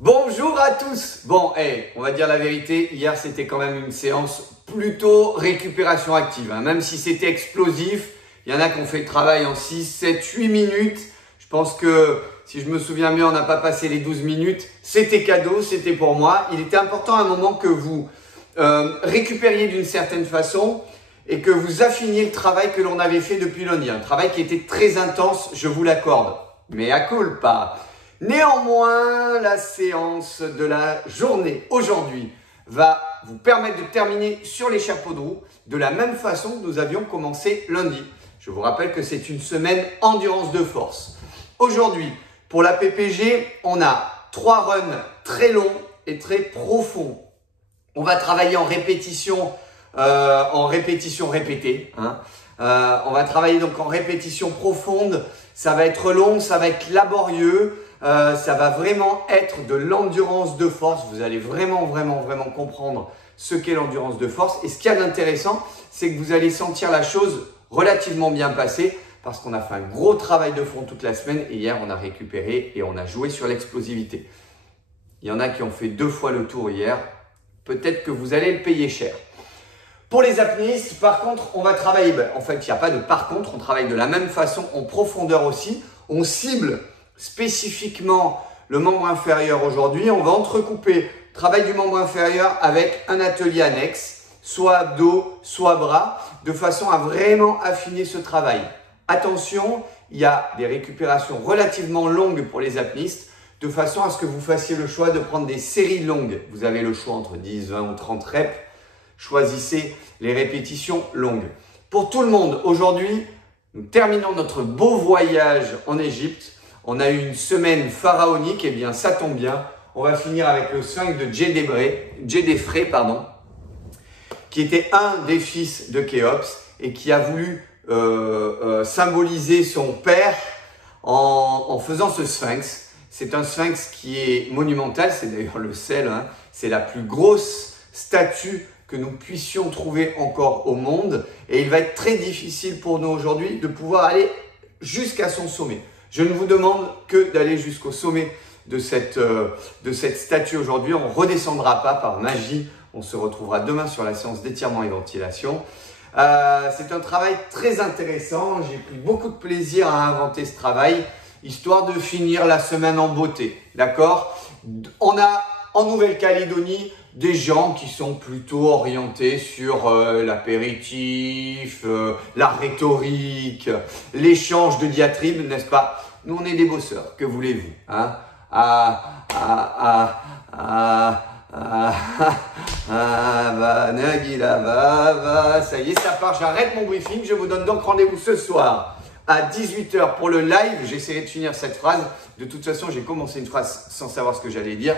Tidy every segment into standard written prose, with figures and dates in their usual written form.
Bonjour à tous. Bon, on va dire la vérité, hier c'était quand même une séance plutôt récupération active. Même si c'était explosif, il y en a qui ont fait le travail en 6, 7, 8 minutes. Je pense que si je me souviens bien, on n'a pas passé les 12 minutes. C'était cadeau, c'était pour moi. Il était important à un moment que vous récupériez d'une certaine façon et que vous affiniez le travail que l'on avait fait depuis lundi. Un travail qui était très intense, je vous l'accorde. Mais à culpa. Néanmoins, la séance de la journée aujourd'hui va vous permettre de terminer sur les chapeaux de roue de la même façon que nous avions commencé lundi. Je vous rappelle que c'est une semaine endurance de force. Aujourd'hui, pour la PPG, on a 3 runs très longs et très profonds. On va travailler en répétition répétée. On va travailler donc en répétition profonde. Ça va être long, ça va être laborieux. Ça va vraiment être de l'endurance de force. Vous allez vraiment comprendre ce qu'est l'endurance de force. Et ce qu'il y a d'intéressant, c'est que vous allez sentir la chose relativement bien passer parce qu'on a fait un gros travail de fond toute la semaine et hier, on a récupéré et on a joué sur l'explosivité. Il y en a qui ont fait 2 fois le tour hier. Peut-être que vous allez le payer cher. Pour les apnéistes, par contre, on va travailler. En fait, il n'y a pas de par contre. On travaille de la même façon en profondeur aussi. On cible spécifiquement le membre inférieur aujourd'hui. On va entrecouper le travail du membre inférieur avec un atelier annexe, soit abdos, soit bras, de façon à vraiment affiner ce travail. Attention, il y a des récupérations relativement longues pour les apnéistes, de façon à ce que vous fassiez le choix de prendre des séries longues. Vous avez le choix entre 10, 20 ou 30 reps. Choisissez les répétitions longues. Pour tout le monde, aujourd'hui, nous terminons notre beau voyage en Égypte. On a eu une semaine pharaonique, et bien ça tombe bien. On va finir avec le sphinx de Djedefré, qui était un des fils de Khéops et qui a voulu symboliser son père en faisant ce sphinx. C'est un sphinx qui est monumental, c'est d'ailleurs le sel, c'est la plus grosse statue que nous puissions trouver encore au monde. Et il va être très difficile pour nous aujourd'hui de pouvoir aller jusqu'à son sommet. Je ne vous demande que d'aller jusqu'au sommet de cette statue aujourd'hui. On ne redescendra pas par magie. On se retrouvera demain sur la séance d'étirement et ventilation. C'est un travail très intéressant. J'ai pris beaucoup de plaisir à inventer ce travail, histoire de finir la semaine en beauté. D'accord? On a en Nouvelle-Calédonie des gens qui sont plutôt orientés sur l'apéritif, la rhétorique, l'échange de diatribes, n'est-ce pas? Nous, on est des bosseurs, que voulez-vous, ça y est, ça part, j'arrête mon briefing. Je vous donne donc rendez-vous ce soir à 18 h pour le live. J'essaierai de finir cette phrase. De toute façon, j'ai commencé une phrase sans savoir ce que j'allais dire.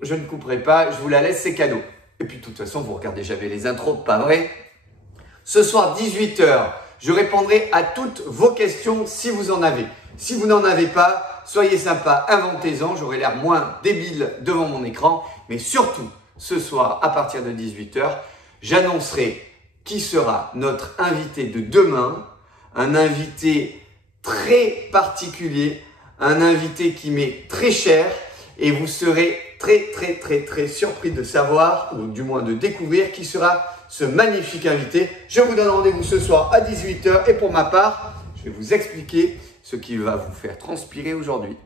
Je ne couperai pas, je vous la laisse, c'est cadeau. Et puis de toute façon, vous regardez jamais les intros, pas vrai? Ce soir, 18 h, je répondrai à toutes vos questions si vous en avez. Si vous n'en avez pas, soyez sympa, inventez-en, j'aurai l'air moins débile devant mon écran. Mais surtout, ce soir, à partir de 18 h, j'annoncerai qui sera notre invité de demain. Un invité très particulier, un invité qui m'est très cher et vous serez très surpris de savoir, ou du moins de découvrir qui sera ce magnifique invité. Je vous donne rendez-vous ce soir à 18 h et pour ma part, je vais vous expliquer ce qui va vous faire transpirer aujourd'hui.